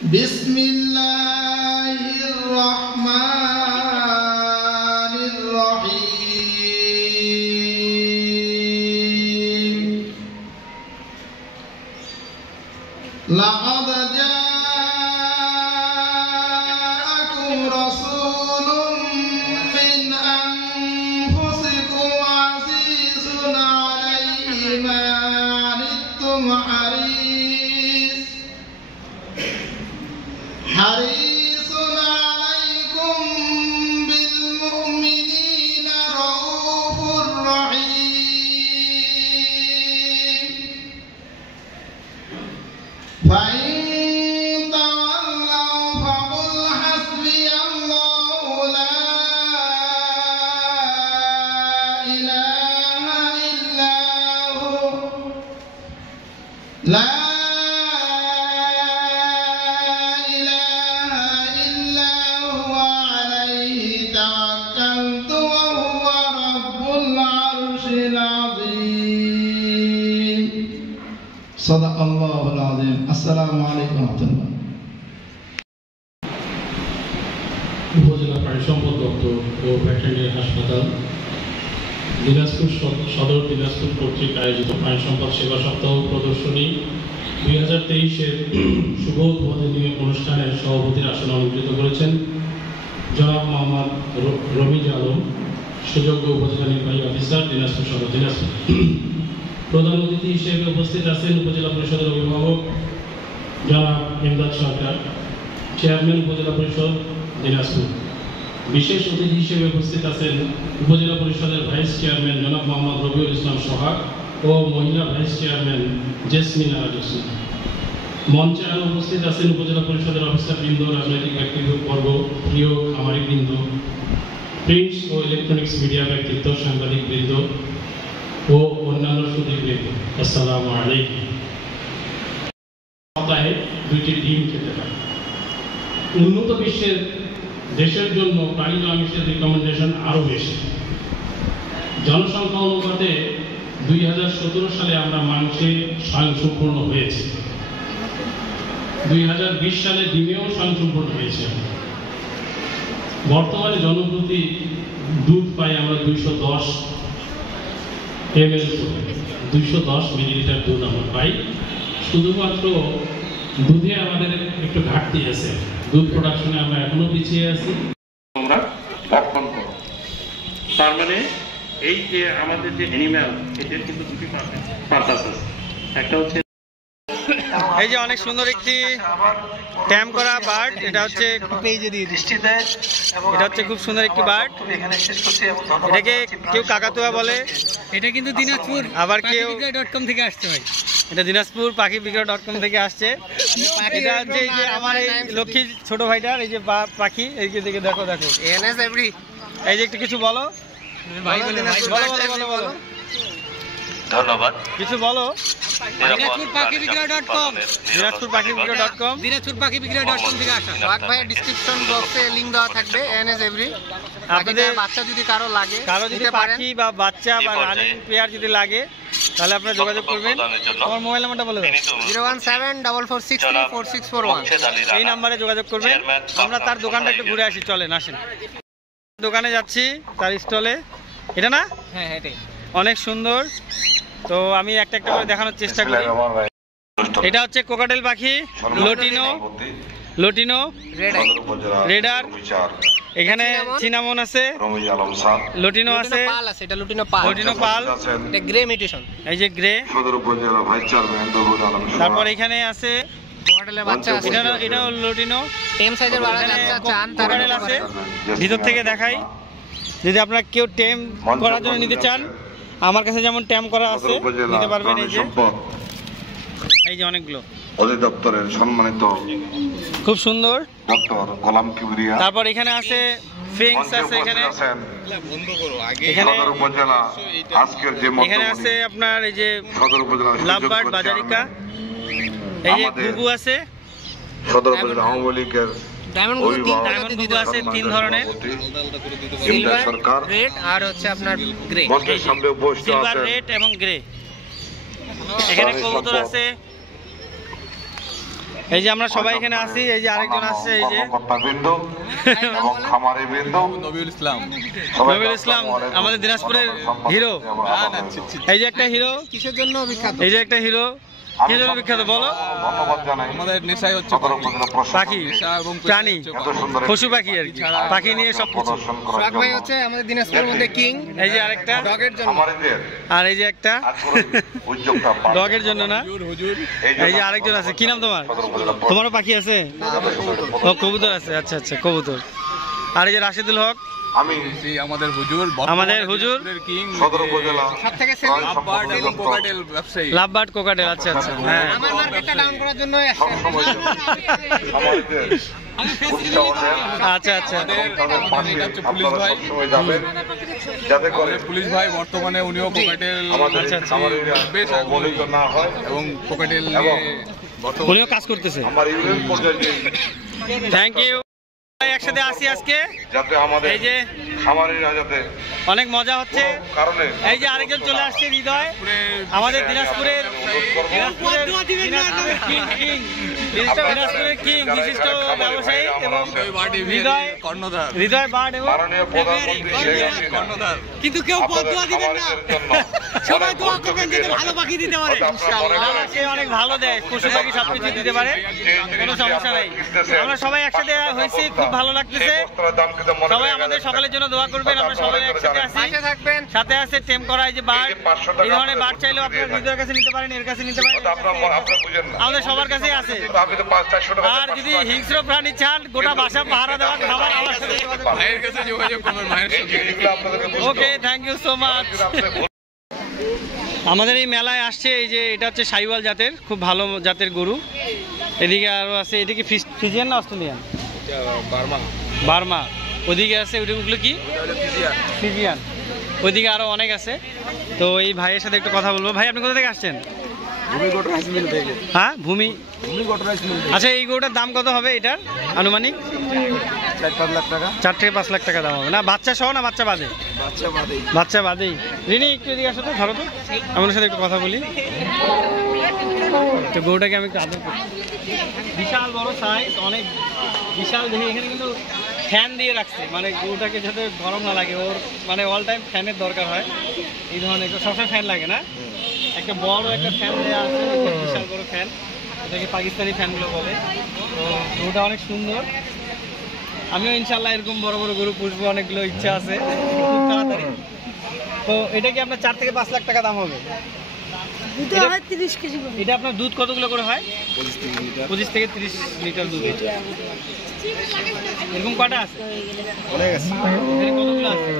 বিসমিল্লাহির রহমানির রহিম লাকাদ জাআকুম রাসূলুম মিন আনফুসিকুম আযীজুন আলাইহি মা আনিতুম হারিসুন আলাইকুম বিল মুমিনিনা রাউফুর রহিম ফাইন তাওয়াল্লাউ ফাকুল হাসবিয়াল্লাহু লা ইলাহা ইল্লা হু লা সাদাকাল্লাহুল আযীম। আসসালামু আলাইকুম ওয়া রাহমাতুল্লাহ। উপজেলা প্রাণী সম্পদ দপ্তর ও ভেটেরিনারি হাসপাতাল দিনাজপুর সদর দিনাজপুর কর্তৃক আয়োজিত প্রাণী সম্পদ সেবা সপ্তাহ প্রদর্শনী 2023-এর শুভ উদ্বোধনী অনুষ্ঠানের সভাপতির আসন অলঙ্কৃত করেছেন জনাব মোহাম্মদ রমিজ আলম, সুযোগ্য উপজেলা নির্বাহী অফিসার, দিনাজপুর সদর দিনাজপুর। প্রধান অতিথি হিসেবে উপস্থিত আছেন উপজেলা পরিষদের অভিভাবক জনাব ইমদাদ সরকার, চেয়ারম্যান উপজেলা পরিষদ দিনাজপুর। বিশেষ অতিথি হিসেবে উপস্থিত আছেন উপজেলা পরিষদের ভাইস চেয়ারম্যান জনাব মোহাম্মদ রবিউল ইসলাম সোহাগ ও মহিলা ভাইস চেয়ারম্যান জেসমিন আরা জসিম। মঞ্চে আরও উপস্থিত আছেন উপজেলা পরিষদের অফিসারবৃন্দ, রাজনৈতিক ব্যক্তিবর্গ, প্রিয় খামারিবৃন্দ, প্রিন্ট ও ইলেকট্রনিক্স মিডিয়া ব্যক্তিত্ব, সাংবাদিকবৃন্দ ও অন্যান্য সুধীবৃন্দ, আসসালামু আলাইকুম। সপ্তাহে 2টি ডিম খেতে হয়। উন্নত বিশ্বের দেশের জন্য প্রাণী আমিষের রিকমেন্ডেশন আরও বেশি। জনসংখ্যা অনুপাতে 2017 সালে আমরা মাংসে স্বয়ংসম্পূর্ণ হয়েছি। 2020 সালে ডিমেও স্বয়ংসম্পূর্ণ হয়েছে। বর্তমানে জনপ্রতি দুধ পাই আমরা 210 ml, 210 মিলিলিটার দুধ আমরা পাই। শুধুমাত্র দুধে আমাদের একটু ঘাটতি আছে, দুধ প্রোডাকশনে আমরা এখনো পিছিয়ে আছি। তোমরা ভক্ষণ করো। তার মানে এই যে আমাদের যে অ্যানিম্যাল, এদের কিন্তু দুটি পারপাস আছে। একটা হচ্ছে এই যে অনেক সুন্দর একটি ট্যাম করা বার্ড, এটা হচ্ছে খুব সুন্দর একটি বার্ড। এটাকে কেউ কাকাতুয়া বলে, এটা কিন্তু দিনাজপুর আবার কেউ .com থেকে আসতে হয়। এটা দিনাজপুর পাখি বিক্রয়.com থেকে আসছে। এটা হচ্ছে এই যে আমার এই লক্ষ্মী ছোট ভাইটার এই যে পাখি, এই যে দিকে দেখো দেখো এই যে একটু কিছু বলো, বলো ধন্যবাদ। কিছু বলো। দিনাজপুর পাখি বিক্রয়.com, দিনাজপুর পাখি বিক্রয়.com থেকে আসা। সোহাগ ভাইয়ের ডেসক্রিপশন বক্সে লিংক দেওয়া থাকবে। এনএস এভরি আপনাদের বাচ্চা যদি কারো যদি পাখি বা বাচ্চা বা রানিং পেয়ার যদি লাগে তাহলে আপনারা যোগাযোগ করবেন। আমার মোবাইল নাম্বারটা বলে দাও, 01744634641। এই নাম্বারে যোগাযোগ করবেন। আমরা তার দোকানটা একটু ঘুরে আসি, চলেন আসেন। দোকানে যাচ্ছি, তার স্টলে। এটা না? হ্যাঁ, এটাই অনেক সুন্দর। তো আমি একটা একটা করে দেখানোর চেষ্টা করি। এটা হচ্ছে কোকাটেল পাখি, লটিনো রেডার, এখানে চিনামন আছে, লটিনো আছে, লটিনো পাল, এটা গ্রে মিউটেশন, এই যে গ্রে। তারপর এখানে আছে কোকাটেলের বাচ্চা আছে, এটাও লটিনো। টেম সাইজের বাচ্চা চান তারা কোকাটেল আছে। ভিতর থেকে দেখাই, যদি আপনারা কেউ টেম করার জন্য নিতে চান, আমার কাছে যেমন ট্যাম করা আছে নিতে পারবেন। এই যে অনেকগুলো অধিদপ্তরের সম্মানিত খুব সুন্দর ডক্টর গোলাম কিবরিয়া। তারপর এখানে আছে ফিংস আছে, এখানে উপজেলা আজকের যে এখানে আছে আপনার এই যে সদর উপজেলা লাভবার্ড বাজারিকা, এই যে গুগু আছে সদর উপজেলা আওয়ামী লীগের ডায়মন্ড গুগু আছে 3 ধরনের, সিলভার, রেড আর হচ্ছে আপনার গ্রে। মঞ্চের সামনে উপস্থিত সিলভার, আছেন রেড এবং গ্রে। এখানে কবুতর আছে, এই যে আমরা সবাই এখানে আছি, এই যে আরেকজন আসছে, এই যে কর্মকর্তাবৃন্দ এবং খামারিবৃন্দ, নবীল ইসলাম আমাদের দিনাজপুরের হিরো। এই যে একটা হিরো, কিসের জন্য বিখ্যাত? এই যে একটা হিরো, কি জন্য বিখ্যাত বলো? ধন্যবাদ জানাই আমাদের নেশাই হচ্ছে পাখি, প্রাণী, পশু পাখি আর কি, পাখি নিয়ে সব কিছু। সোহাগ ভাই হচ্ছে আমাদের দিনাজপুরের মধ্যে কিং। এই যে আরেকটা ডগের জন্য, আর এই যে একটা উদ্যোগটা ডগের জন্য না। এই যে আরেকজন আছে, কি নাম তোমার? তোমারও পাখি আছে? ও কবুতর আছে, আচ্ছা আচ্ছা কবুতর। আর এই যে রাশেদুল হক, আমি আমাদের হুজুর, আমাদের হুজুর কিং, সদর উপজেলা সবথেকে লাভবার্ড এবং কোকাটেল ব্যবসায়ী। লাভবার্ড কোকাটেল, আচ্ছা আচ্ছা হ্যাঁ। আমার মার্কেটটা ডাউন করার জন্য সবসময় খামারিদের উৎসাহ আচ্ছা আচ্ছা পুলিশ ভাই, যাবেন যাতে করে পুলিশ ভাই বর্তমানে উনিও কোকাটেল আমাদের আচ্ছা, আচ্ছা। খামারিরা বেশ অবহেলিত না হয় এবং কোকাটেল এবং উনিও কাজ করতেছে। আমার ইউনিয়ন পর্যায়ে থ্যাংক ইউ। একসাথে আসি আজকে, যাতে আমাদের এই যে খামারিরা যাতে অনেক মজা হচ্ছে। কারণে এই যে আরেকজন চলে আসছে হৃদয়, আমাদের দিনাজপুরের কিং, বিশিষ্ট ব্যবসায়ী এবং হৃদয় বার্ড এবং মাননীয় প্রধানমন্ত্রী শেখ হাসিনা কর্ণধার। কিন্তু কেউ পদ দোয়া দিবেন না, সবাই দোয়া করবেন যাতে ভালো পাখি দিতে পারে। দাদা সে অনেক ভালো দেয়, পশু পাখি সবকিছু দিতে পারে, কোনো সমস্যা নাই। আমরা সবাই একসাথে হয়েছি, খুব ভালো লাগতেছে। সবাই আমাদের সকালের জন্য দোয়া করবেন, আমরা সবাই একসাথে আছি। পাশে থাকবেন। সাথে আছে টেম করা এই যে বার্ড, এই ধরনের বার্ড চাইলেও আপনার হৃদয়ের কাছে নিতে পারেন, এর কাছে নিতে পারেন, আমাদের সবার কাছেই আছে। আমি তো 500-400 টাকা আর যদি হিংস্র প্রাণী চান, গোটা বাসা পাহারা দেওয়া খাবার আমার সাথে। ভাইয়ের কাছে যোগাযোগ করবেন, ভাইয়ের সাথে। ওকে, থ্যাংক ইউ সো মাচ। আমাদের এই মেলায় আসছে, এই যে এটা হচ্ছে সাইওয়াল জাতের, খুব ভালো জাতের গরু। এদিকে আরো আছে, এটা কি ফ্রিজিয়ান না অস্ট্রেলিয়ান? বার্মা। ওদিকে আছে, ওগুলো কি? ফ্রিজিয়ান। ওইদিকে আরো অনেক আছে। তো এই ভাইয়ের সাথে একটু কথা বলবো। ভাই আপনি কোথা থেকে আসছেন? হ্যাঁ, ভূমি। আচ্ছা, এই গরুটার দাম কত হবে এটার আনুমানিক? 4-5 লাখ টাকা। 4 থেকে 5 লাখ টাকা দাম হবে না? বাচ্চা সহ না বাচ্চা বাদে? বাচ্চা বাদেই। রিনি একটু এদিকে আসো তো, ধরো তো, আমার সাথে একটু কথা বলি। তো গরুটাকে আমি একটু আদর করছি। বিশাল বড় সাইজ, অনেক বিশাল দেখি। এখানে কিন্তু ফ্যান দিয়ে রাখছে, মানে গরুটাকে যাতে গরম না লাগে, ওর মানে অল টাইম ফ্যানের দরকার হয়। এই ধরনের সবসময় ফ্যান লাগে না, একটা বড় একটা ফ্যান দেওয়া আছে, বিশাল বড় ফ্যান, এটাকে পাকিস্তানি ফ্যানগুলো বলে। তো গরুটা অনেক সুন্দর। আমিও ইনশাল্লাহ এরকম বড় বড় গরু পুষবো, অনেকগুলো ইচ্ছা আছে খুব তাড়াতাড়ি। তো এটা কি আপনার 4 থেকে 5 লাখ টাকা দাম হবে? এটা আপনার দুধ কতগুলো করে হয়? 25 থেকে 30 লিটার দুধ। এরকম কটা আছে? অনেক আছে। এখানে কতগুলো আছে?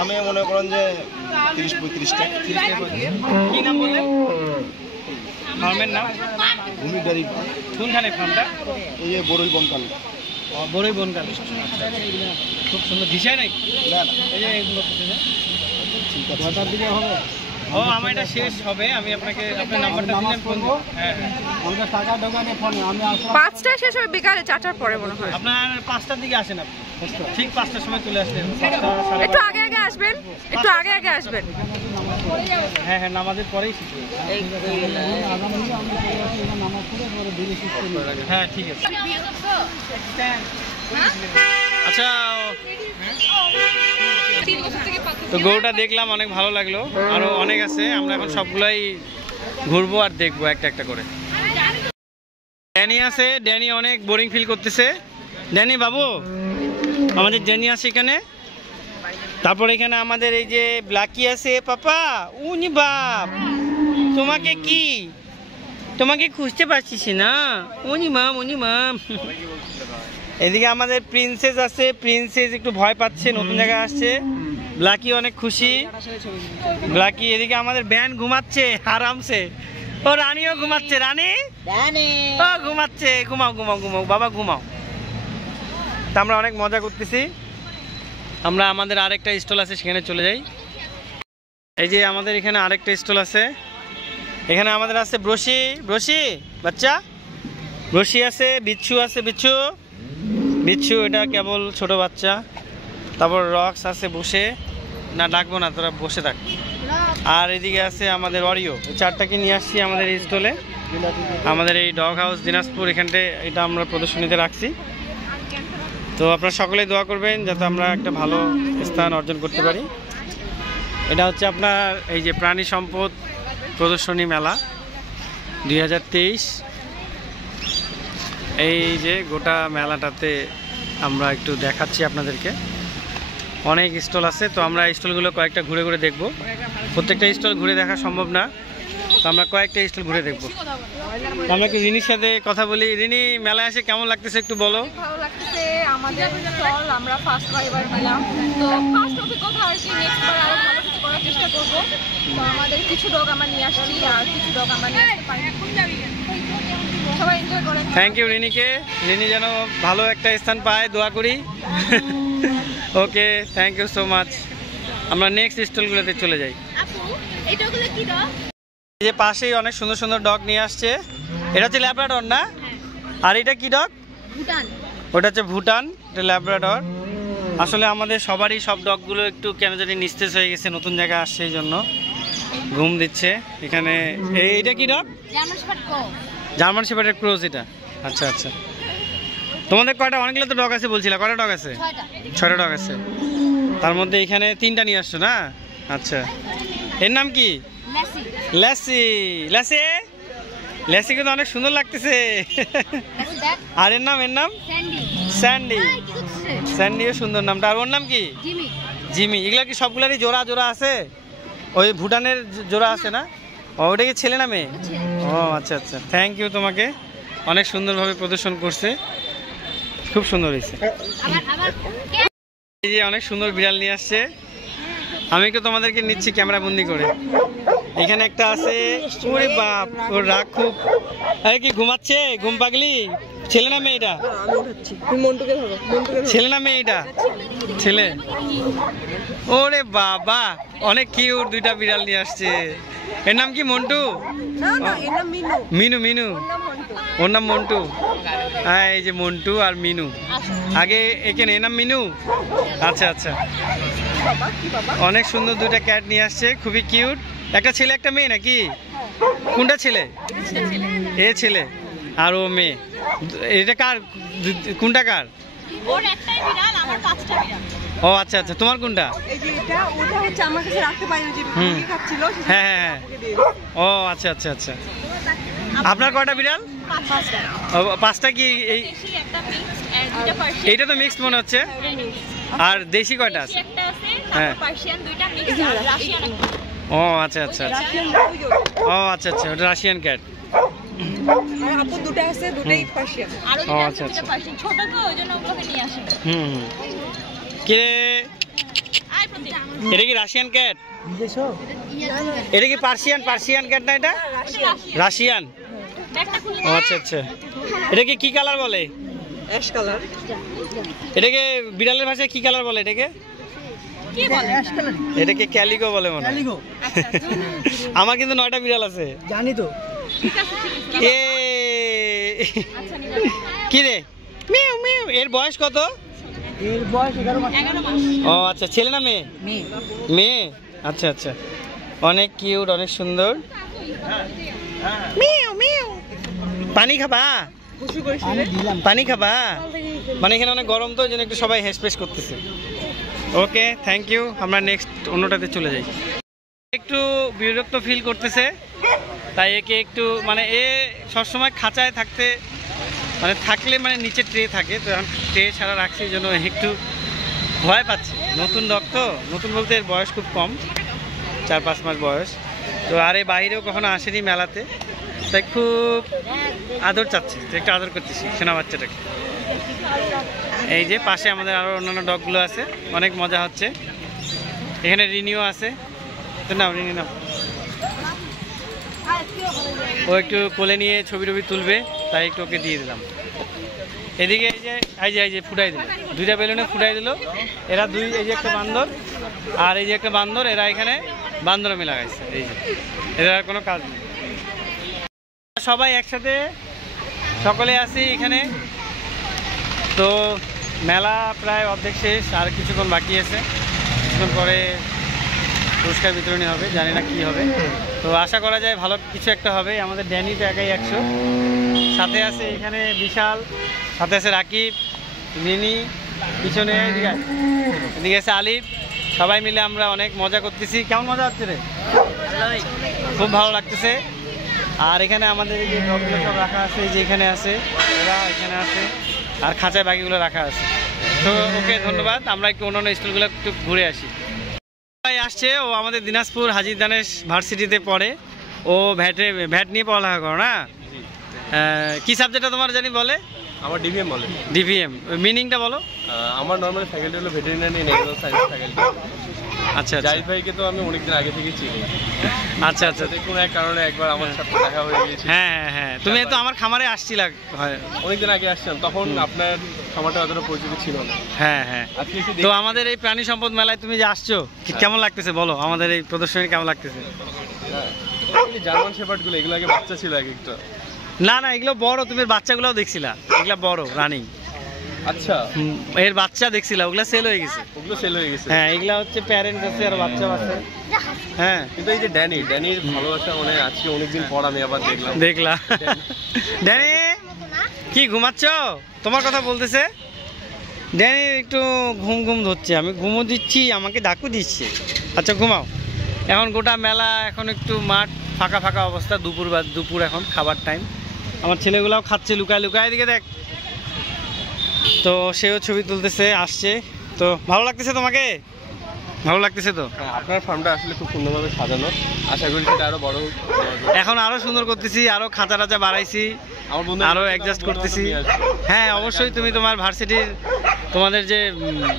আমি মনে করেন যে 30-35টা। কি নাম বললেন ফার্মের নাম? ভূমি ডারি। কোনখানে ফার্মটা? এই যে বড়ই বনকাল। বড়ই বনকাল। খুব সুন্দর দিশায় নাই? না না, এই যে এগুলো কটার দিকে হবে? ও আমার এটা শেষ হবে, আমি আপনাকে আপনার নাম্বারটা দিলেন ফোন। হ্যাঁ, আমাদের টাকা দোকানে ফোন, আমি আসলাম 5টায় শেষ হবে, বিকালে 4টার পরে মনে হয়। আপনার 5টার দিকে আসেন আপনি, ঠিক 5টার সময় চলে আসলেন। একটু আগে আগে আসবেন, একটু আগে আগে আসবেন। হ্যাঁ হ্যাঁ, নামাজের পরেই শিখবেন। হ্যাঁ ঠিক আছে। আচ্ছা, তো গরুটা দেখলাম, অনেক ভালো লাগলো। আরো অনেক আছে, আমরা এখন সবগুলাই ঘুরবো আর দেখবো একটা একটা করে। ড্যানি আছে, ড্যানি অনেক বোরিং ফিল করতেছে। ড্যানি বাবু, আমাদের ড্যানি আছে এখানে। তারপর এখানে আমাদের এই যে ব্ল্যাকি আছে। পাপা উনি বাপ, তোমাকে কি, তোমাকে খুঁজতে পারছিস না? উনি মাম। এদিকে আমাদের প্রিন্সেস আছে, প্রিন্সেস একটু ভয় পাচ্ছে, নতুন জায়গায় আসছে। ব্ল্যাকি অনেক খুশি, ব্ল্যাকি। এদিকে আমাদের ব্যান ঘুমাচ্ছে আরামসে, ও রানীও ঘুমাচ্ছে। রানী ও ঘুমাচ্ছে, ঘুমাও ঘুমাও ঘুমাও বাবা ঘুমাও। তা আমরা অনেক মজা করতেছি। আমরা আমাদের আরেকটা স্টল আছে, সেখানে চলে যাই। এই যে আমাদের এখানে আরেকটা স্টল আছে, এখানে আমাদের আছে ব্রশি, ব্রশি বাচ্চা, ব্রশি আছে, বিচ্ছু আছে, বিচ্ছু এটা কেবল ছোট বাচ্চা। তারপর রক্স আছে, বসে না ডাকবো না, তোরা বসে থাক। আর এদিকে আছে আমাদের অরিও। 4টাকে নিয়ে আসছি আমাদের এই স্টলে। আমাদের এই ডগ হাউস দিনাজপুর এখানটা এটা আমরা প্রদর্শনীতে রাখছি। তো আপনারা সকলেই দোয়া করবেন যাতে আমরা একটা ভালো স্থান অর্জন করতে পারি। এটা হচ্ছে আপনার এই যে প্রাণী সম্পদ প্রদর্শনী মেলা 2023। এই যে গোটা মেলাটাতে আমরা একটু দেখাচ্ছি আপনাদেরকে, অনেক স্টল আছে। তো আমরা স্টলগুলো কয়েকটা ঘুরে ঘুরে দেখব। প্রত্যেকটা স্টল ঘুরে দেখা সম্ভব না, তো আমরা কয়েকটা স্টল ঘুরে দেখব। আমরা একটু রিনির সাথে কথা বলি। রিনি, মেলায় এসে কেমন লাগতেছে একটু বলো। ভালো লাগতেছে, আমাদের স্টল আমরা ফার্স্ট এবার পেলাম, তো ফার্স্ট অভিজ্ঞতা আর কি, নেক্সট বার আরো ভালো কিছু করার চেষ্টা করব। তো আমাদের কিছু ডগ আমরা নিয়ে আসছি আর কিছু ডগ আমরা নিয়ে আসতে পারি। সবাই এনজয় করেন। Thank you রিনিকে। রিনি যেন ভালো একটা স্থান পায়, দোয়া করি। ওকে, থ্যাংক ইউ সো মাচ। আমরা নেক্সট স্টলগুলোতে চলে যাই। এই যে পাশেই অনেক সুন্দর সুন্দর ডগ নিয়ে আসছে। এটা হচ্ছে ল্যাব্রাডর না? আর এটা কি ডগ? ভুটান। ওটা হচ্ছে ভুটান, এটা ল্যাব্রাডর। আসলে আমাদের সবারই সব ডগগুলো একটু কেন জানি নিস্তেজ হয়ে গেছে, নতুন জায়গায় আসছে এই জন্য ঘুম দিচ্ছে এখানে। এইটা কি ডগ? জার্মান শেপার্ডের ক্রস এটা। আচ্ছা আচ্ছা, তোমাদের কয়টা? অনেকগুলো তো ডগ আছে বলছিলা, কয়টা ডগ আছে? 6টা ডগ আছে। তার মধ্যে এখানে 3টা নিয়ে আসছো না? আচ্ছা, এর নাম কি? ল্যাসি। ল্যাসি, ল্যাসি কিন্তু অনেক সুন্দর লাগতেছে। আর এর নাম? স্যান্ডি। স্যান্ডিও সুন্দর নামটা। আর ওর নাম কি? জিমি। এগুলা কি সবগুলারই জোড়া জোড়া আছে? ওই ভুটানের জোড়া আছে না? ওটা কি ছেলে না মেয়ে? ও আচ্ছা আচ্ছা, থ্যাংক ইউ তোমাকে। অনেক সুন্দরভাবে প্রদর্শন করছে, খুব সুন্দর হয়েছে। এই যে অনেক সুন্দর বিড়াল নিয়ে আসছে, আমি একটু তোমাদেরকে নিচ্ছি ক্যামেরা বন্দি করে। এখানে একটা আছে, ওরে বাপ, ওর রাগ খুব। আরে কি ঘুমাচ্ছে? ঘুম পাগলি? ছেলে না মেয়ে এটা? ছেলে না মেয়ে এটা? ছেলে। ওরে বাবা, অনেক কিউট দুইটা বিড়াল নিয়ে আসছে। এর নাম কি? মন্টু? মিনু। মিনু, ওর নাম মন্টু। হ্যাঁ, এই যে মন্টু আর মিনু। আগে এখানে এর নাম মিনু। আচ্ছা আচ্ছা, অনেক সুন্দর দুইটা ক্যাট নিয়ে আসছে, খুবই কিউট। একটা ছেলে একটা মেয়ে নাকি? কোনটা ছেলে? এ ছেলে আর ও মেয়ে। এটা কার? কোনটা কার? ও আচ্ছা আচ্ছা, তোমার কোনটা? হ্যাঁ হ্যাঁ, ও আচ্ছা আচ্ছা আচ্ছা। আপনার কয়টা বিড়াল? 5টা। কি এইটা তো মিক্সড মনে হচ্ছে। আর দেশি কয়টা আছে? হ্যাঁ। ও আচ্ছা আচ্ছা, ও আচ্ছা আচ্ছা, ওটা রাশিয়ান ক্যাট। ও আচ্ছা আচ্ছা, হুম। কে এটা কি রাশিয়ান ক্যাট? এটা কি পার্সিয়ান ক্যাট না? এটা রাশিয়ান। ও আচ্ছা আচ্ছা, এটাকে কি কালার বলে? Ash colour. এটাকে বিড়ালের ভাষায় কি কালার বলে? এটাকে এটাকে ক্যালিকো বলে মনে হয়। আমার কিন্তু 9টা বিড়াল আছে, জানি তো। কি রে? Mu mu. এর বয়স কত? এর বয়স 11 মাস। ও আচ্ছা, ছেলে না মেয়ে? মেয়ে। আচ্ছা আচ্ছা, অনেক কিউট, অনেক সুন্দর। Mu mu. পানি খাবা? পানি খাবা? মানে এখানে অনেক গরম তো, ওই জন্য একটু সবাই হেসপেস করতেছে। ওকে, থ্যাংক ইউ। আমরা নেক্সট অন্যটাতে চলে যাই। একটু বিরক্ত ফিল করতেছে, তাই একে একটু মানে এ সবসময় খাঁচায় থাকতে মানে থাকলে মানে নিচে ট্রে থাকে, তো এখন ট্রে ছাড়া রাখছি, এই জন্য একটু ভয় পাচ্ছে। নতুন ডগ তো, নতুন বলতে এর বয়স খুব কম, 4-5 মাস বয়স। তো আর এই বাইরেও কখনো আসেনি মেলাতে, তাই খুব আদর চাচ্ছে, তো একটু আদর করতেছি সোনা বাচ্চাটাকে। এই যে পাশে আমাদের আরও অন্যান্য ডগগুলো আছে, অনেক মজা হচ্ছে। এখানে রিনিও আছে, তো নাও রিনি নাও। ও একটু কোলে নিয়ে ছবি টবি তুলবে, তাই একটু ওকে দিয়ে দিলাম। এদিকে এই যে ফুটাই দিল, 2টা বেলুনে ফুটাই দিল। এরা দুই, এই যে একটা বান্দর আর এই যে একটা বান্দর, এরা এখানে বান্দরমি লাগাইছে। এই যে এরা কোনো কাজ নেই, সবাই একসাথে সকলে আসি এখানে। তো মেলা প্রায় অর্ধেক শেষ, আর কিছুক্ষণ বাকি আছে, কিছুক্ষণ পরে পুরস্কার বিতরণী হবে, জানি না কি হবে। তো আশা করা যায় ভালো কিছু একটা হবে। আমাদের ড্যানি তো একাই 100, সাথে আছে এখানে বিশাল, সাথে আছে রাকিব, রিনি, পিছনে এদিকে আছে আলিফ। সবাই মিলে আমরা অনেক মজা করতেছি। কেমন মজা হচ্ছে রে? খুব ভালো লাগতেছে। আর এখানে আমাদের এই যে ডগগুলো সব রাখা আছে, এই যে এখানে আছে, ওরা এখানে আছে, আর খাঁচায় বাকিগুলো রাখা আছে। তো ওকে ধন্যবাদ। আমরা একটু অন্যান্য স্কুলগুলো একটু ঘুরে আসি। ভাই আসছে, ও আমাদের দিনাজপুর হাজী দানেশ ভার্সিটিতে পড়ে। ও ভ্যাট নিয়ে পড়ালেখা করো না? কি সাবজেক্টটা তোমার জানি বলে? আমার ডিভিএম বলে। ডিভিএম মিনিংটা বলো। আমার নর্মাল ফ্যাকাল্টি হলো veterinary and agro science faculty. আচ্ছা, জাহিদ ভাইকে তো আমি অনেকদিন আগে থেকে চিনি। আচ্ছা আচ্ছা, দেখুন এক কারণে একবার আমার সাথে দেখা হয়ে গিয়েছিল। হ্যাঁ হ্যাঁ হ্যাঁ, তুমি তো আমার খামারে আসছিলা অনেকদিন আগে আসছিলাম, তখন আপনার খামারটা অতটা পরিচিতি ছিল না। হ্যাঁ হ্যাঁ। তো আমাদের এই প্রাণী সম্পদ মেলায় তুমি যে আসছো, কেমন লাগতেছে বলো? আমাদের এই প্রদর্শনী কেমন লাগতেছে? জার্মান শেপার্ডগুলো এগুলো আগে বাচ্চা ছিল এক একটা। না না, এগুলো বড়। তুমি বাচ্চাগুলোও দেখছিলা? এগুলো বড় রানিং। আচ্ছা, এর বাচ্চা দেখছিলা? ওগুলা সেল হয়ে গেছে। ওগুলো সেল হয়ে গেছে। হ্যাঁ, এগুলা হচ্ছে প্যারেন্ট আছে আর বাচ্চা আছে। হ্যাঁ, কিন্তু এই যে ড্যানির ভালোবাসা মানে আজকে অনেকদিন পর আমি আবার দেখলাম। ড্যানি কি ঘুমাচ্ছ? তোমার কথা বলতেছে। ড্যানি একটু ঘুম ধরছে, আমি ঘুমো দিচ্ছি, আমাকে ডাকু দিচ্ছে। আচ্ছা ঘুমাও। এখন গোটা মেলা এখন একটু মাঠ ফাঁকা ফাঁকা অবস্থা। দুপুর এখন খাবার টাইম। আমার ছেলেগুলাও খাচ্ছে লুকায় লুকায়, দিকে দেখ। তো সেও ছবি তুলতেছে, আসছে। তো ভালো লাগতেছে তোমাকে? ভালো লাগতেছে তো? আপনার ফার্মটা আসলে খুব সুন্দরভাবে সাজানো, আশা করি সেটা আরো বড় হোক। এখন আরো সুন্দর করতেছি, আরো খাঁচা টাচা বাড়াইছি, আরো অ্যাডজাস্ট করতেছি। হ্যাঁ অবশ্যই, তুমি তোমার ভার্সিটির তোমাদের যে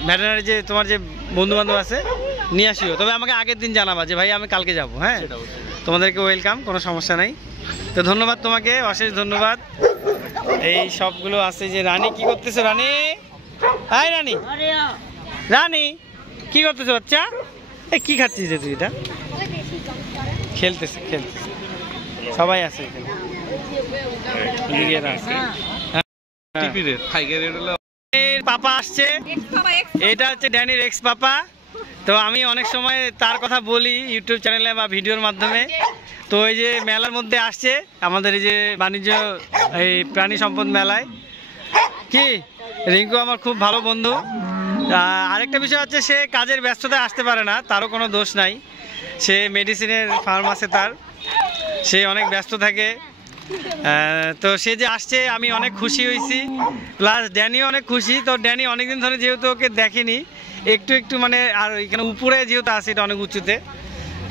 ভেটেরিনারি যে তোমার যে বন্ধু বান্ধব আছে নিয়ে আসিও। তবে আমাকে আগের দিন জানাবা যে ভাই আমি কালকে যাব। হ্যাঁ, তোমাদেরকে ওয়েলকাম, কোনো সমস্যা নাই। তো ধন্যবাদ তোমাকে, অশেষ ধন্যবাদ। এই সবগুলো আছে যে রানী কি করতেছে? রানী, হাই রানী, রানী কি করতেছে বাচ্চা? এই কি খাচ্ছিস যে তুই? এটা খেলতেছে সবাই আছে এখানে। পাপা আসছে, এটা হচ্ছে ড্যানির এক্স পাপা। তো আমি অনেক সময় তার কথা বলি ইউটিউব চ্যানেলে বা ভিডিওর মাধ্যমে। তো এই যে মেলার মধ্যে আসছে আমাদের এই যে বাণিজ্য এই প্রাণী সম্পদ মেলায়। কি রিঙ্কু আমার খুব ভালো বন্ধু। আরেকটা বিষয় হচ্ছে সে কাজের ব্যস্ততায় আসতে পারে না, তারও কোনো দোষ নাই। সে মেডিসিনের ফার্ম আছে তার, সে অনেক ব্যস্ত থাকে। তো সে যে আসছে আমি অনেক খুশি হয়েছি, প্লাস ড্যানিও অনেক খুশি। তো ড্যানি অনেকদিন ধরে যেহেতু ওকে দেখেনি, একটু মানে আর এখানে উপরে যেহেতু আছে, এটা অনেক উঁচুতে,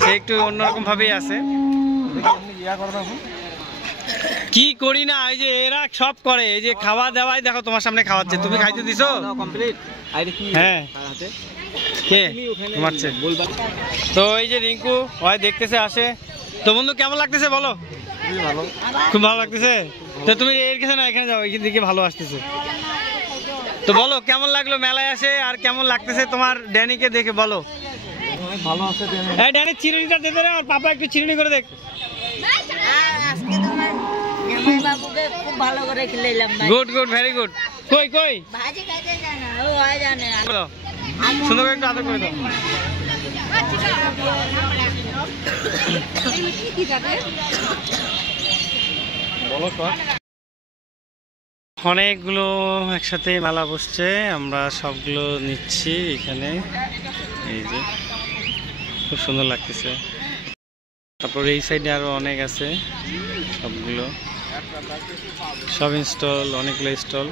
সে একটু অন্যরকমভাবেই আছে। কি করি না, এই যে এরা সব করে, এই যে খাওয়া দাওয়াই দেখো তোমার সামনে খাওয়াচ্ছে। তুমি খাইতে দিছো? হ্যাঁ, কে ঘুমাচ্ছে? তো এই যে রিঙ্কু ওই দেখতেছে আসে। তো বন্ধু কেমন লাগতেছে বলো? খুব ভালো লাগতেছে। তো তুমি এর কাছে না এখানে যাও, এখান থেকে ভালো আসতেছে। তো বলো কেমন লাগলো মেলায় আসে, আর কেমন লাগতেছে তোমার ড্যানিকে দেখে বলো? ভালো আছে। এই ড্যানি চিরুনিটা দে রে, আর পাপা একটু চিরুনি করে দেখ। Good good, very good. কই সুন্দর করে একটু আদর করে দাও। অনেকগুলো একসাথে মেলা বসছে, আমরা সবগুলো নিচ্ছি এখানে। এই যে খুব সুন্দর লাগতেছে। তারপর এই সাইডে আরো অনেক আছে, সবগুলো সব স্টল, অনেকগুলো স্টল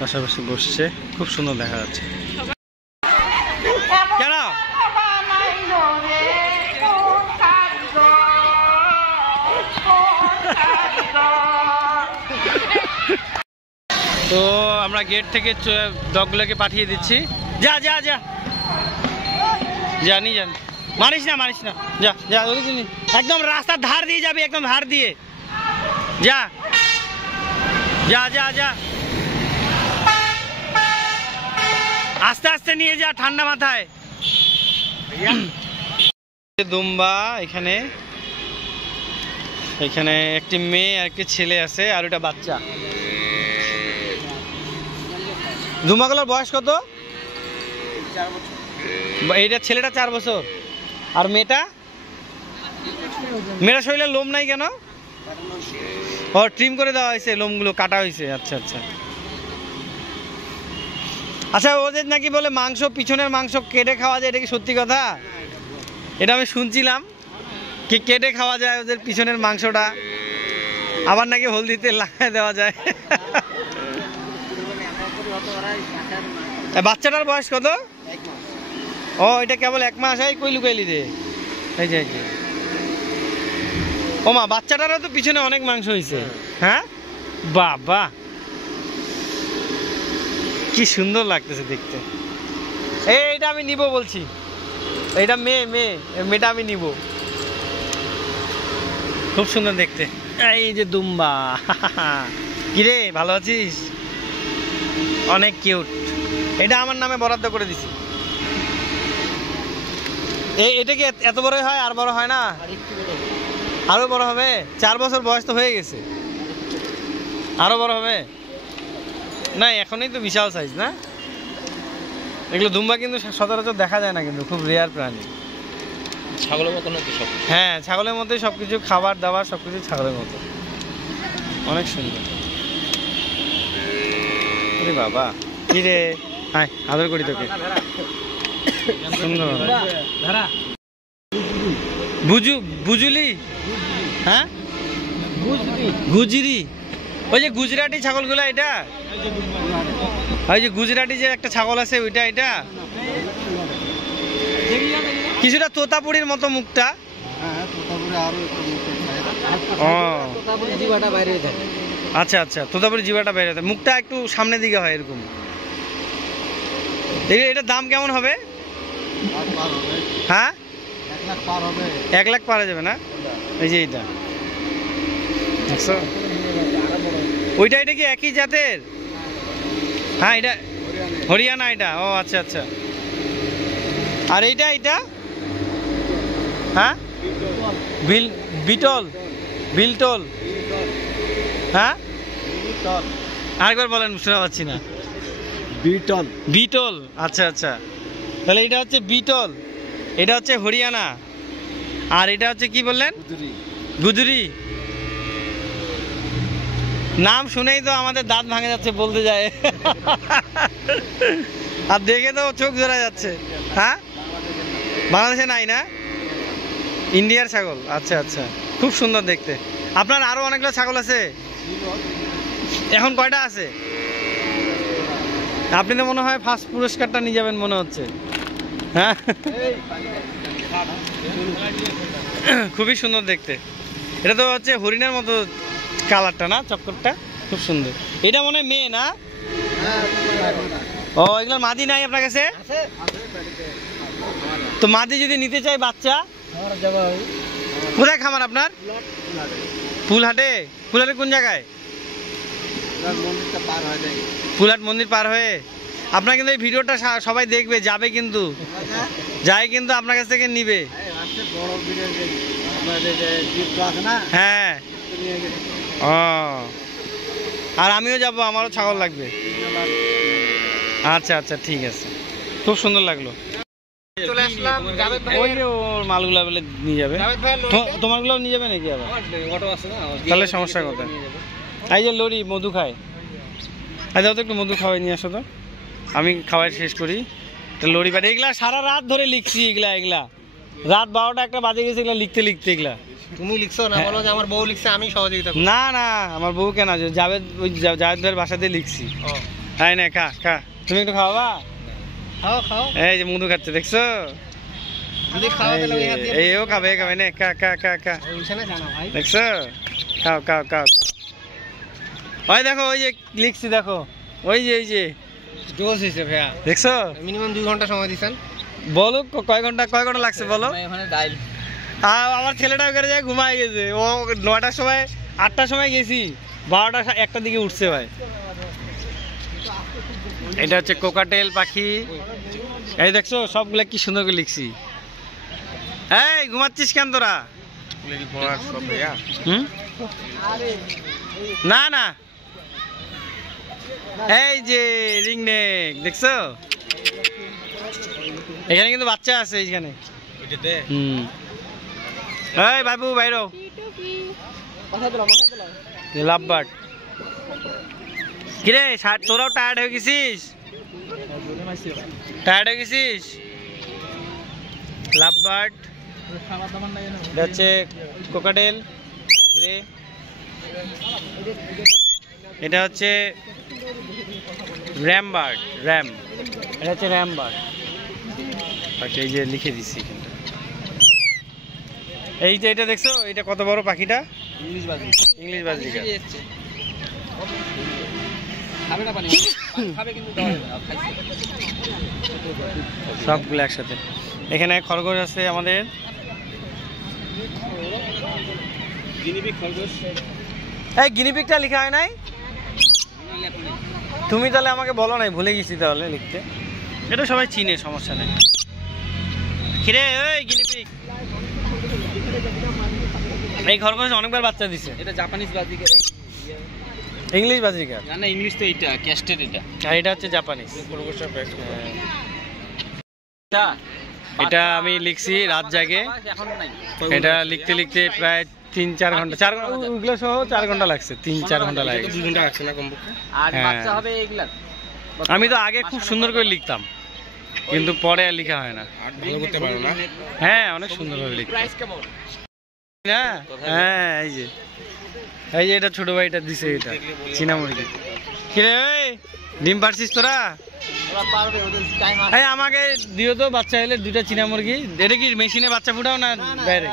পাশাপাশি বসছে, খুব সুন্দর দেখা যাচ্ছে। তো আমরা গেট থেকে ডগগুলোকে পাঠিয়ে দিচ্ছি। যা যা যা জানি জানি, মারিস না যা যা, একদম রাস্তার ধার দিয়ে যাবি, একদম ধার দিয়ে যা যা যা যা, আস্তে আস্তে নিয়ে যা, ঠান্ডা মাথায়। দুম্বা এখানে একটি মেয়ে আর একটি ছেলে আছে, আর ওটা বাচ্চা। দুম্বাগুলোর বয়স কত? এইটা ছেলেটা 4 বছর, আর মেয়েটা শরীরে লোম নাই কেন? ও ট্রিম করে দেওয়া হয়েছে, লোমগুলো কাটা হয়েছে। আচ্ছা আচ্ছা আচ্ছা, ওদের নাকি বলে মাংস, পিছনের মাংস কেটে খাওয়া যায়, এটা কি সত্যি কথা? এটা আমি শুনছিলাম কি কেটে খাওয়া যায় ওদের পিছনের মাংসটা, আবার নাকি হলদিতে লাগায় দেওয়া যায়। বাচ্চাটার বয়স কত? ও এটা কেবল 1 মাস। এই কই লুকাইলি রে? এই যে ও মা, বাচ্চাটারও তো পিছনে অনেক মাংস হয়েছে। হ্যাঁ বাবা, কি সুন্দর লাগতেছে দেখতে। এইটা আমি নিব বলছি, এটা মেয়েটা আমি নিব, খুব সুন্দর দেখতে। এই যে দুম্বা, কিরে ভালো আছিস? অনেক কিউট। এটা আমার নামে বরাদ্দ করে দিছি। এটা কি এত বড়ই হয়? আর বড় হয় না? আরো বড় হবে? 4 বছর বয়স তো হয়ে গেছে, আরো বড় হবে না? এখনই তো বিশাল সাইজ না এগুলো। দুম্বা কিন্তু সচরাচর দেখা যায় না, কিন্তু খুব রেয়ার প্রাণী। ছাগলের মতো নাকি সব? হ্যাঁ, ছাগলের মতোই সবকিছু, খাবার দাবার সবকিছু ছাগলের মতো। অনেক সুন্দর। আরে বাবা, কি রে? হ্যাঁ, আদর করি তোকে। সুন্দর। বুজুলি? হ্যাঁ, গুজরি। ওই যে গুজরাটি ছাগলগুলো, এটা ওই যে গুজরাটি যে একটা ছাগল আছে ওইটা, এটা কিছুটা তোতাপুরির মতো মুখটা। আচ্ছা আচ্ছা, তোতাপুরি জিবাটা বাইরে থাকে, মুখটা একটু সামনের দিকে হয় এরকম। এটার দাম কেমন হবে? হ্যাঁ, 1 লাখ পার হয়ে যাবে না? এই যে এইটা দেখছো, ওইটা এটা কি একই জাতের? হ্যাঁ, এটা হরিয়ানা এটা। ও আচ্ছা আচ্ছা। আর এইটা হ্যাঁ, বিলটল। হ্যাঁ, আরেকবার বলেন, শোনা পাচ্ছি না। বিটল। আচ্ছা আচ্ছা, তাহলে এটা হচ্ছে বিটল, এটা হচ্ছে হরিয়ানা, আর এটা হচ্ছে কি বললেন? গুজরি। নাম শুনেই তো আমাদের দাঁত ভাঙে যাচ্ছে বলতে যায়, আর দেখে তো চোখ জোড়া যাচ্ছে। হ্যাঁ, বাংলাদেশে নাই না? ইন্ডিয়ার ছাগল। আচ্ছা আচ্ছা, খুব সুন্দর দেখতে। আপনার আরো অনেকগুলো ছাগল আছে? এখন কয়টা আছে? আপনি তো মনে হয় ফার্স্ট পুরস্কারটা নিয়ে যাবেন মনে হচ্ছে। হ্যাঁ, খুবই সুন্দর দেখতে। এটা তো হচ্ছে হরিণের মতো কালারটা না, চক্করটা খুব সুন্দর। এটা মনে হয় মেয়ে না? ও, এগুলোর মাদি নাই আপনার কাছে? তো মাদি যদি নিতে চাই বাচ্চা, কোথায় খামার আপনার? ফুলহাটে। ফুলহাটে কোন জায়গায়? ফুলহাট মন্দির পার হয়ে। আপনার কিন্তু এই ভিডিওটা সবাই দেখবে, যাবে কিন্তু, যাই কিন্তু আপনার কাছ থেকে নিবে। হ্যাঁ, ও, আর আমিও যাব, আমারও ছাগল লাগবে। আচ্ছা আচ্ছা, ঠিক আছে, খুব সুন্দর লাগলো। চলে আসলাম জাভেদ ভাই, ওই যে ওর মালগুলা বলে নিয়ে যাবে। তোমারগুলো নিয়ে যাবে নাকি আবার? অটো আছে না, তাহলে সমস্যা কোথায়? এই যে লরি মধু খায়, আচ্ছা তো একটু মধু খাওয়াই নিয়ে আসো তো, আমি খাওয়াই শেষ করি। লরি বাড়ি এগুলা সারা রাত ধরে লিখছি, এগুলা রাত 12টা 1টা বাজে গেছে এগুলা লিখতে এগুলা। তুমি লিখছো না? বলো যে আমার বউ লিখছে, আমি সহযোগিতা করি। না না, আমার বউ কেন, জাভেদ ভাইয়ের বাসাতে লিখছি। তাই না? খা, তুমি একটু খাওয়াবা? খাও। এই যে মধু খাচ্ছে, দেখছো? যদি খাও তাহলে ওই হাত দিয়ে। এইও খাবে নে, খা। বলছে না জানা ভাই। দেখছো? খাও। ওই দেখো, ওই যে লিখছি, দেখো ওই যে জোশ হইছে ভাইয়া। দেখছো? মিনিমাম 2 ঘন্টা সময় দিছেন। বলো কয় ঘন্টা লাগছে বলো? আমার ছেলেটা ওখানে যায় ঘুমায় গেছে, ও 9টার সময় 8টার সময় গেছি, 12টা 1টার দিকে উঠছে ভাই। এটা হচ্ছে কোকাটেল পাখি। এই দেখছো সবগুলা কি সুন্দর করে লিখছি। এই ঘুমাচ্ছিস কেন তোরা? না, এই যে রিংনেক দেখছো? এখানে কিন্তু বাচ্চা আছে এইখানে। এই বাবু বাইরো লাভ বার্ড। কিরে তোরাও টায়ার্ড হয়ে গেছিস? টায়ার্ড হয়ে গেছিস? লাভ বার্ড হচ্ছে কোকাটেল গ্রে, এটা হচ্ছে র্যাম বার্ড, র্যাম, এটা হচ্ছে র্যাম বার্ড। এই যে লিখে দিচ্ছি এখানটা। এই যে এটা দেখছো, এটা কত বড় পাখিটা? ইংলিশ বাজরিকা। সবগুলো একসাথে। এখানে খরগোশ আছে আমাদের, এই গিনিপিগটা লেখা হয় নাই? তুমি তাহলে আমাকে বলো নাই, ভুলে গেছি তাহলে লিখতে। এটা সবাই চিনে, সমস্যা নেই। কিরে ওই গিনিপিগ, এই খরগোশ অনেকবার বাচ্চা দিছে। এটা জাপানিজ বাজরিকা, ইংলিশ বাজরিকা না ইংলিশ তো এইটা ক্যাস্টেড, এটা আর এটা হচ্ছে জাপানিজ। এটা আমি লিখছি রাত জাগে, এটা লিখতে লিখতে প্রায় 3-4 ঘন্টা, 4 ওইগুলো সহ 4 ঘন্টা লাগছে, 3-4 ঘন্টা লাগে। 2 ঘন্টা লাগছে না কমপক্ষে। আর বাচ্চা হবে এইগুলা। আমি তো আগে খুব সুন্দর করে লিখতাম, কিন্তু পরে আর লেখা হয় না। ভালো করতে পারো না? হ্যাঁ অনেক সুন্দর ভাবে লিখতাম। প্রাইস কেমন না? হ্যাঁ এই যে এটা ছোট ভাইটা দিছে, এটা চীনা মুরগি। কিরে ওই ডিম পারছিস তোরা? এই আমাকে দিও তো বাচ্চা হলে 2টা চীনা মুরগি। এটা কি মেশিনে বাচ্চা ফুটাও না বাইরে?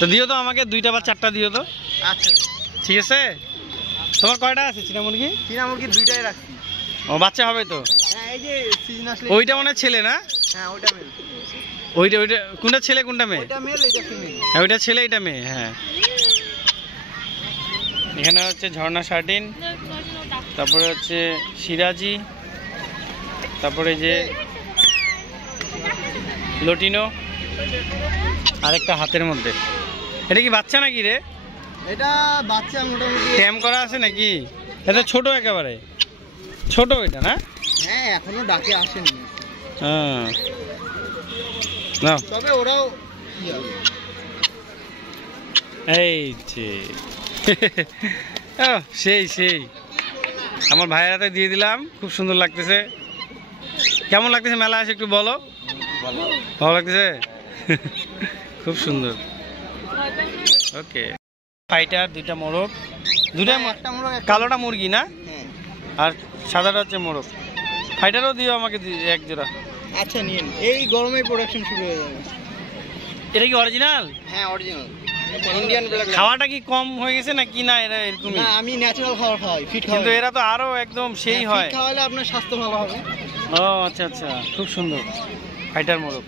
তো দিও তো আমাকে 2টা বা 4টা দিও তো। আচ্ছা ঠিক আছে। তোমার কয়টা আছে চীনা মুরগি? চীনা মুরগি 2টাই রাখছি। ও বাচ্চা হবে তো? হ্যাঁ এই যে সিজন আসলে। ওইটা মনে ছেলে না? হ্যাঁ ওইটা মেল। ওইটা কোনটা ছেলে কোনটা মেয়ে? ওইটা মেল, এটা ফিমেল। হ্যাঁ ওইটা ছেলে এটা মেয়ে। হ্যাঁ এখানে হচ্ছে ঝর্ণা শার্টিন, তারপরে হচ্ছে সিরাজি, তারপরে যে লটিনো, আরেকটা হাতের মধ্যে। এটা কি বাচ্চা নাকি রে? এটা বাচ্চা মোটামুটি ট্যাম করা আছে নাকি? এটা ছোট একেবারে ছোট এটা না? হ্যাঁ এখনো ডাকে আসেনি। হ্যাঁ নাও তবে ওরাও এই যে সেই সেই আমার ভাইয়ের হাতে দিয়ে দিলাম, খুব সুন্দর লাগতেছে। কেমন লাগতেছে মেলা আসে একটু বলো? ভালো লাগতেছে? খুব সুন্দর। ওকে ফাইটার 2টা মোরগ, 2টা কালোটা মুরগি না, আর সাদাটা হচ্ছে মোরগ। ফাইটারও দিও আমাকে 1 জোড়া। আচ্ছা নিন, এই গরমে প্রোডাকশন শুরু হয়ে যাবে। এটা কি অরিজিনাল? হ্যাঁ অরিজিনাল ইন্ডিয়ান ব্ল্যাক। খাওয়াটা কি কম হয়ে গেছে নাকি? না এরা এরকমই? না আমি ন্যাচারাল খাবার খাওয়াই, ফিট খাওয়াই। কিন্তু এরা তো আরো একদম সেই হয়। ফিট খাওয়ালে আপনার স্বাস্থ্য ভালো হবে। ও আচ্ছা আচ্ছা, খুব সুন্দর। ফাইটার মোরগ,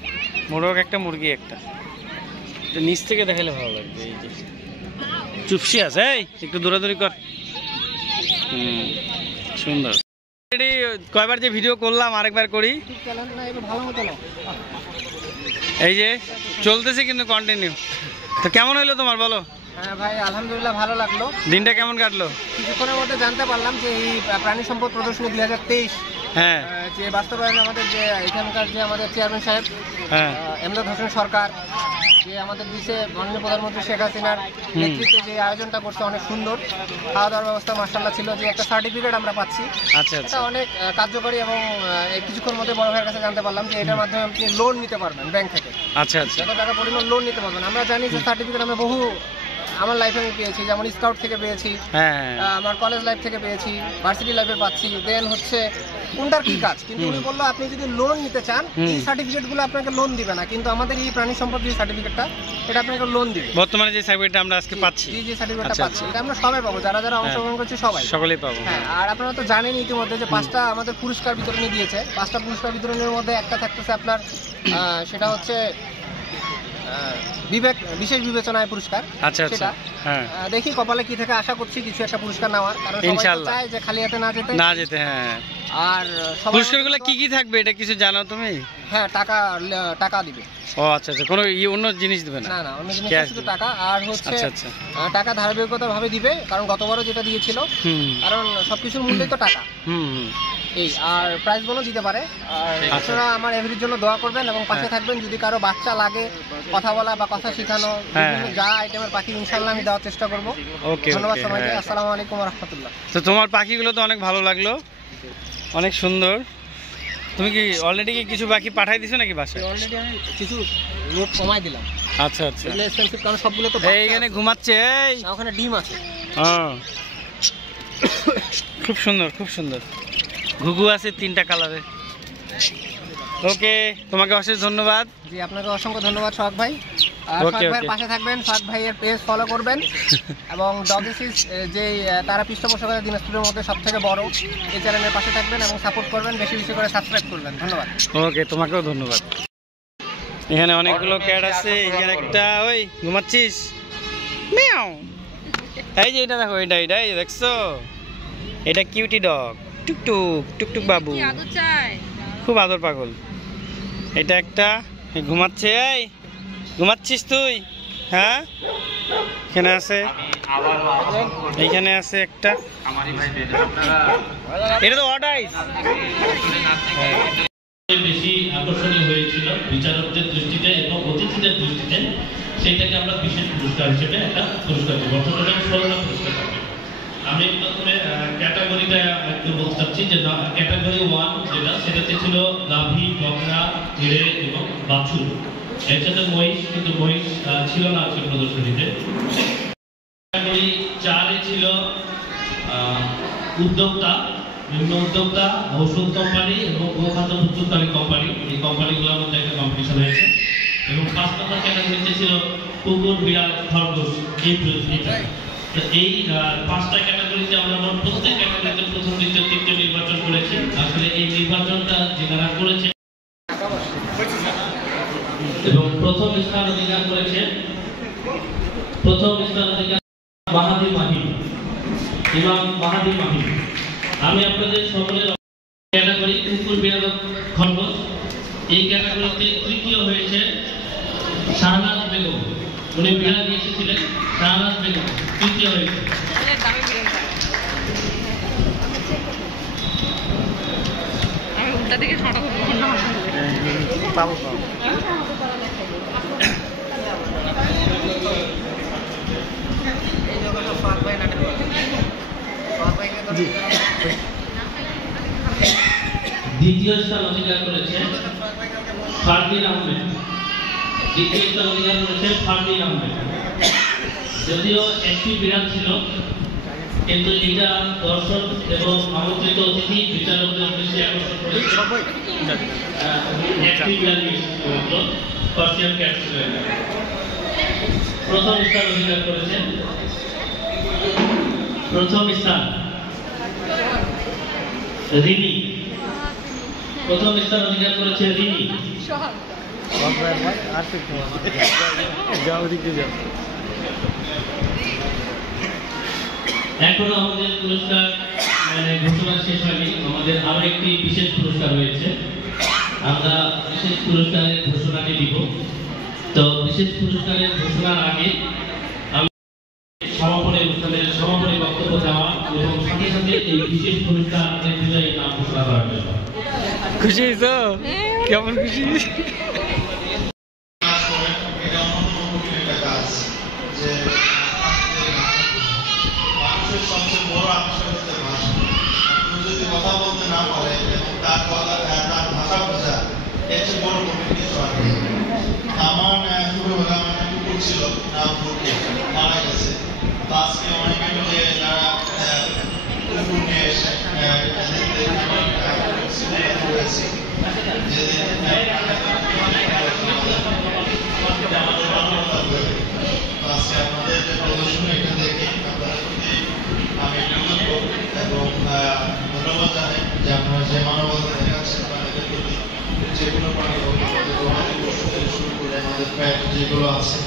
মোরগ একটা মুরগি একটা। নিচ থেকে দেখালে ভালো লাগবে। এই যে চুপসি আছে, এই একটু দৌড়াদৌড়ি কর। সুন্দর। কয়বার যে ভিডিও করলাম আরেকবার করি। এই যে চলতেছে কিন্তু কন্টিনিউ। তো কেমন হইলো তোমার বলো? হ্যাঁ ভাই আলহামদুলিল্লাহ ভালো লাগলো। দিনটা কেমন কাটলো? কিছুক্ষণের মধ্যে জানতে পারলাম যে এই প্রাণী সম্পদ প্রদর্শনী 2023 হ্যাঁ যে বাস্তবায়ন আমাদের যে এখানকার যে আমাদের চেয়ারম্যান সাহেব হ্যাঁ এমদাদ হোসেন সরকার যে আমাদের দেশে মাননীয় প্রধানমন্ত্রী শেখ হাসিনার নেতৃত্বে যে আয়োজনটা করছে, অনেক সুন্দর। খাওয়া দাওয়ার ব্যবস্থা মাশাআল্লাহ ছিল। যে একটা সার্টিফিকেট আমরা পাচ্ছি, আচ্ছা আচ্ছা, এটা অনেক কার্যকরী। এবং কিছুক্ষণ মধ্যে বড় ভাইয়ের কাছে জানতে পারলাম যে এটার মাধ্যমে আপনি লোন নিতে পারবেন ব্যাংক থেকে। আচ্ছা আচ্ছা, যত টাকা পরিমাণ লোন নিতে পারবেন। আমরা জানি যে সার্টিফিকেট আমরা বহু আমার লাইফে আমি পেয়েছি, যেমন স্কাউট থেকে পেয়েছি, আমার কলেজ লাইফ থেকে পেয়েছি, ভার্সিটি লাইফে পাচ্ছি। দেন হচ্ছে কোনটার কি কাজ, কিন্তু উনি বললো আপনি যদি লোন নিতে চান এই সার্টিফিকেটগুলো আপনাকে লোন দিবে না, কিন্তু আমাদের এই প্রাণী সম্পদ যে সার্টিফিকেটটা এটা আপনাকে লোন দিবে। বর্তমানে যে সার্টিফিকেটটা আমরা আজকে পাচ্ছি, যে সার্টিফিকেটটা পাচ্ছি এটা আমরা সবাই পাবো, যারা যারা অংশগ্রহণ করছে সকলেই পাবো। হ্যাঁ, আর আপনারা তো জানেন ইতিমধ্যে যে 5টা আমাদের পুরস্কার বিতরণী দিয়েছে। 5টা পুরস্কার বিতরণের মধ্যে একটা থাকতেছে আপনার সেটা হচ্ছে বিশেষ বিবেচনায় পুরস্কার। আচ্ছা আচ্ছা, হ্যাঁ দেখি কপালে কি থেকে, আশা করছি কিছু একটা পুরস্কার নেওয়ার, কারণ সবাই চায় যে খালি হাতে না যেতে। হ্যাঁ, আর পুরস্কারগুলো কি কি থাকবে এটা কিছু জানো তুমি? হ্যাঁ, টাকা দিবে। ও আচ্ছা আচ্ছা, কোনো অন্য জিনিস দিবে না? না, অন্য জিনিস শুধু টাকা। আর হচ্ছে আচ্ছা টাকা ধারাবাহিকতা ভাবে দিবে, কারণ গতবারও যেটা দিয়েছিল, কারণ সবকিছুর মূল্যই তো টাকা। এই আর প্রাইজ বলও দিতে পারে। আর আপনারা আমার এভরির জন্য দোয়া করবেন এবং পাশে থাকবেন। যদি কারো বাচ্চা লাগে কথা বলা বা কথা শেখানো যা আইটেমের পাখি ইনশাআল্লাহ আমি দেওয়ার চেষ্টা করব। ধন্যবাদ সবাইকে। আসসালামু আলাইকুম ওয়া রাহমাতুল্লাহ। তো তোমার পাখিগুলো তো অনেক ভালো লাগলো, অনেক সুন্দর। তুমি কি অলরেডি কি কিছু পাখি পাঠাই দিছো নাকি বাসায়? অলরেডি আমি কিছু লোড কমাই দিলাম। আচ্ছা আচ্ছা, এগুলো এক্সপেন্সিভ কারণ সবগুলো তো এইখানে ঘুমাচ্ছে। এই ওখানে ডিম আছে। খুব সুন্দর খুব সুন্দর। ঘুঘু আছে 3টা কালারে। ওকে, তোমাকে অশেষ ধন্যবাদ। জি, আপনাকে অসংখ্য ধন্যবাদ সোহাগ ভাই। সোহাগ ভাইয়ের পাশে থাকবেন, সোহাগ ভাইয়ের পেজ ফলো করবেন এবং ডগিসিস যে তারা পৃষ্ঠপোষকতা দিনাজপুরের মধ্যে সবথেকে বড়, এই চ্যানেলের পাশে থাকবেন এবং সাপোর্ট করবেন, বেশি বেশি করে সাবস্ক্রাইব করবেন। ধন্যবাদ। ওকে, তোমাকেও ধন্যবাদ। এখানে অনেকগুলো ক্যাট আছে। এখানে একটা, ওই ঘুমাচ্ছিস? মিয়াও। এই যে এটা দেখো, এটাই দেখছো, এটা কিউটি ডগ, টুকটুক টুকটুক বাবু, খুব আদর পাগল। এটা একটা ঘুমাচ্ছে। এই ঘুমাচ্ছিস তুই? হ্যাঁ, এখানে আছে, এইখানে আছে একটা। এটা তো অর্ডার বেশি আকর্ষণীয় হয়েছিল বিচারকদের দৃষ্টিতে এবং অতিথিদের দৃষ্টিতে, সেইটাকে আমরা বিশেষ পুরস্কার হিসেবে একটা পুরস্কার দেবো, অর্থাৎ 16টা পুরস্কার থাকবে। আমি প্রথমে ক্যাটাগরিটা একটু বলতে চাচ্ছি যে ক্যাটাগরি 1 যেটা, সেটাতে ছিল গাভী, বকরা, হিরে এবং বাছুর। এর সাথে মহিষ, কিন্তু মহিষ ছিল না আজকে প্রদর্শনীতে। ক্যাটাগরি 4-এ ছিল উদ্যোক্তা, বিভিন্ন উদ্যোক্তা, ঔষধ কোম্পানি এবং গোখাদ্য প্রস্তুতকারী কোম্পানি। এই কোম্পানিগুলোর মধ্যে একটা কম্পিটিশন হয়েছে। এবং 5 নম্বর ক্যাটাগরিতে ছিল কুকুর, বিড়াল, খরগোশ। এই 5টা ক্যাটাগরিতে আমরা প্রত্যেক ক্যাটাগরিতে প্রথম, দ্বিতীয়, তৃতীয় নির্বাচন করেছি। আসলে এই নির্বাচনটা যারা করেছে এবং প্রথম স্থান অধিকার করেছে মাহাদি মাহিম, ইমাম মাহাদি মাহিম। আমি আপনাদের সকলের ক্যাটাগরি কুকুর, বিড়াল, খরগোশ, এই ক্যাটাগরিতে তৃতীয় হয়েছে শাহনাজ বেগম। উনি বিড়াল নিয়ে এসেছিলেন, শাহনাজ বেগম তৃতীয় হয়েছে। দ্বিতীয় স্থান অধিকার করেছে ফারদিন আহমেদ। দ্বিতীয় স্থান অধিকার করেছে ফারদিন আহমেদ। যদিও একটি বিড়াল ছিল, কিন্তু এটা দর্শক এবং আমন্ত্রিত অতিথি বিচারকদের দৃষ্টি আকর্ষণ করেছে। একটি বিড়াল পার্সিয়ান ক্যাট ছিল। প্রথম স্থান অধিকার করেছেন, প্রথম স্থান রিনি। প্রথম স্থান অধিকার করেছে রিনি। এখনো আমাদের পুরস্কার ঘোষণা শেষ হয়নি। আমাদের আরো একটি বিশেষ পুরস্কার রয়েছে, আমরা বিশেষ পুরস্কারের ঘোষণাটি দিব। তো বিশেষ পুরস্কারের ঘোষণার আগে আমি সমাপনী অনুষ্ঠানের সমাপনী বক্তব্য দেওয়া এবং সাথে সাথে এই বিশেষ পুরস্কারের বিজয়ী নাম ঘোষণা করার জন্য। খুশি হয়েছো? কেমন খুশি? সবচেয়ে বড় আকর্ষণ হচ্ছে ভাষা। যদি কথা বলতে না পারে এবং তার ভাষা বোঝা, এর চেয়ে বড় কঠিন কিছু আর নেই। আমার ছোটবেলা আমার একটা কুকুর ছিল, নাম ফুটে, মারা গেছে। আজকে অনেকে মিলে যারা কুকুর নিয়ে এসে রয়েছে, যেদিন আজকে আপনাদের যে প্রদর্শনী এটা দেখে আপনাদের প্রতি আমি কৃতজ্ঞ এবং ধন্যবাদ জানাই যে আপনারা যে মানবতা দেখাচ্ছেন প্রাণীদের প্রতি। যেগুলো প্রাণী হোক, আমাদের গবাদি পশু থেকে শুরু করে আমাদের প্যাট যেগুলো আছে